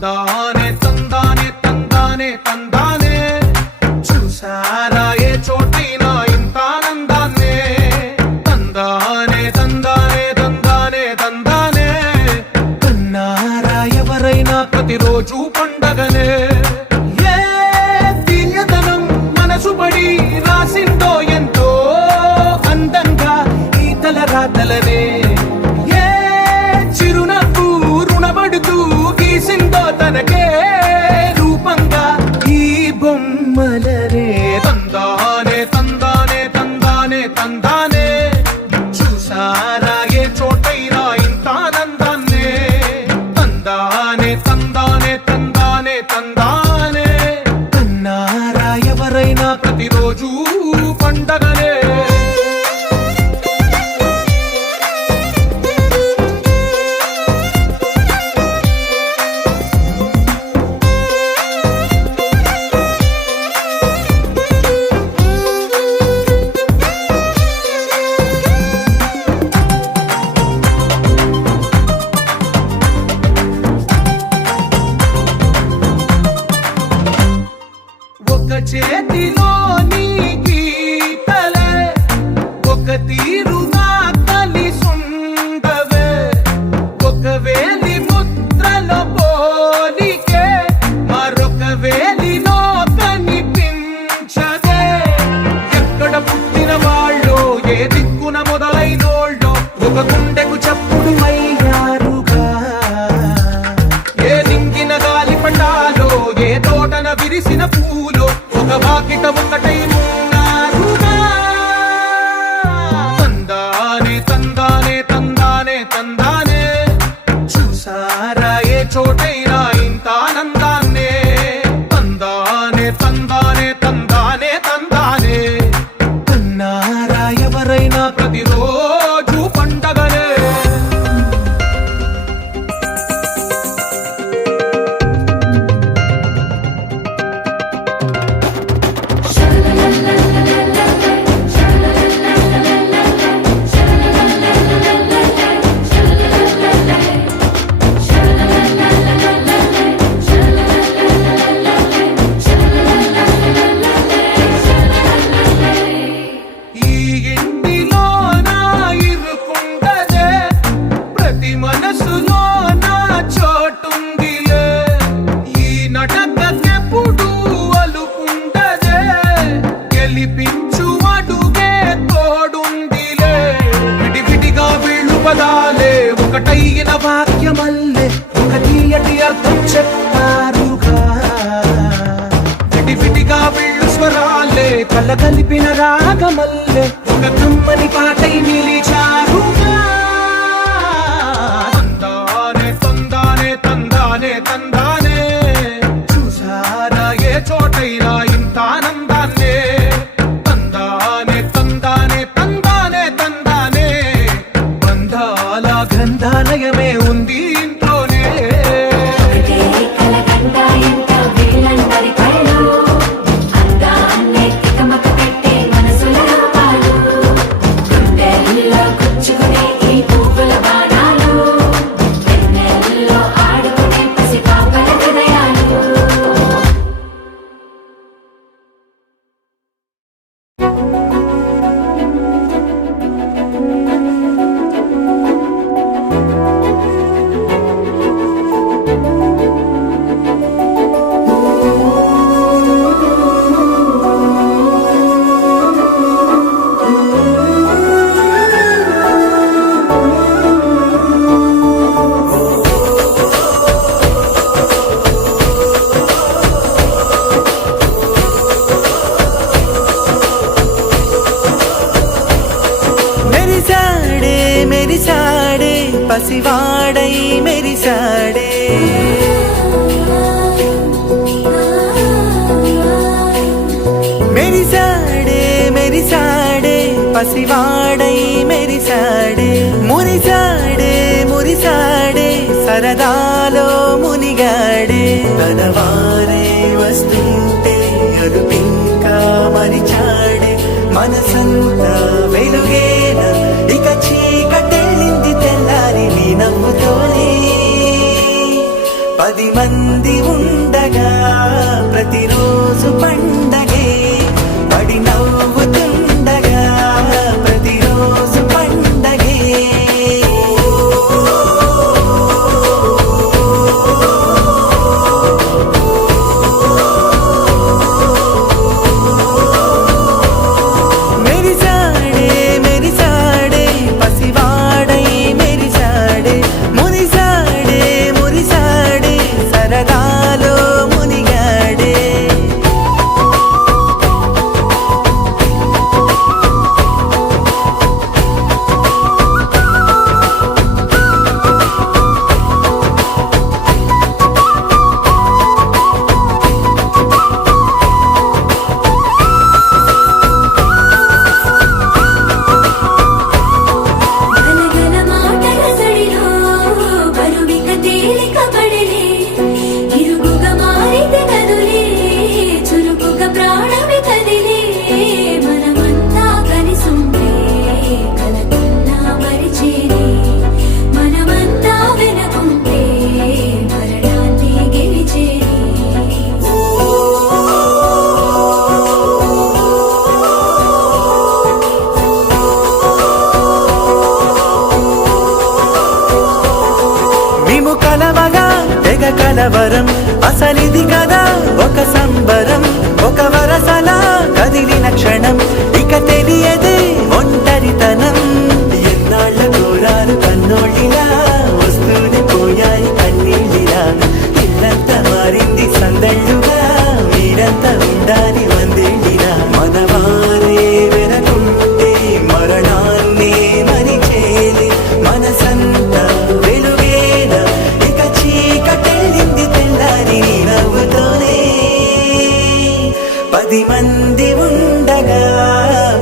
తందానే తందానే తందానే తందానే చూసారా ఏ చోటైనా ఇంత ఆనందాన్నే తందానే తందానే తందానే తందానే కన్నారా ఎవరైనా ప్రతిరోజు పండగనే ఏ తీయదనం మనసు పడి రాసిందో ఎంతో అందంగా ఈ తల రాతలనే తనకే రూపంగా ఈ బొమ్మలనే తందానే తందానే తందానే తందానే చూసారా ఏ చోటైనా ఇంత ఆనందాన్నే తందానే తందానే తందానే తందానే కన్నారా ఎవరైనా ప్రతిరోజు పండగనే చేతిలో నీ గీతలే ఒక తీరుగా కలిసుండవే ఒక వేలి ముద్రలో పోలికే మరొక వేలిలో కనిపించదే ఎక్కడ పుట్టిన వాళ్ళో ఏ దిక్కున మొదలైనోళ్ళో ఒక గుండెకు చప్పుడు అయ్యారుగా ఏ నింగిన గాలి పటాలో ఏ తోటన విరిసిన పూలో ఒక వాకిట ఒకటై ఉన్నారుగా తందానే తందానే తందానే తందానే చూసారా ఏ చోటైనా ఇంత ఆనందాన్నే తందానే తందానే తందానే తందానే కన్నారా ఎవరైనా ప్రతిరోజు పండగనే మనసులో నా చోటుందిలే ఈ నటకెప్పుడు అలుకుండదే గెలిపించు అడుగే తోడుందిలే విడివిడిగా వీళ్ళు పదాలే ఒకటైన వాక్యమల్లే ఒక తీయటి అర్థం చెప్పారుగా విడివిడిగా వీళ్ళు స్వరాలే కల కలిపిన రాగమల్లే ఒక కమ్మని పాటై నిలిచారుగా తందానే చూసారా ఏ చోటైనా ఇంత ఆనందాన్నే తందానే తందానే తందానే తందానే బంధాల గ్రంథాలయమే ఉంది ఇంట్లోనే పసివాడై మెరిసాడే మెరిసాడే మెరిసాడే పసివాడై మెరిసాడే మురిసాడే మురిసాడే సరదాలో మునిగాడే తనవారే వస్తుంటే అదుపింకా మరిచాడే మనసంతా వెలుగేన ఇక చీకటెళ్ళింది తెల్లారి నీ నవ్వుతోనే 10 మంది ఉండగా ప్రతిరోజు పండగే పడి నవ్వుతుండగా ప్రతిరోజు పండగే మెరిసాడే మెరిసాడే పసివాడై మెరిసాడే మురిసాడే మురిసాడే సరదాలో మునిగాడే గలగల మాటల సడిలో బరువిక తేలిక పడలే ఇరుగుగా మారితే కదులే చురుకుగా ప్రాణమి కదిలే మనమంతా కలిసుంటే కలకన్నా మరిచేనే మనమంతా వెనకుంటే మరణాన్ని గెలిచేనే మేము కలవగా తెగ కలవరం అసలిది కదా ఒక సంబరం ఒక వరసలా కదిలిన క్షణం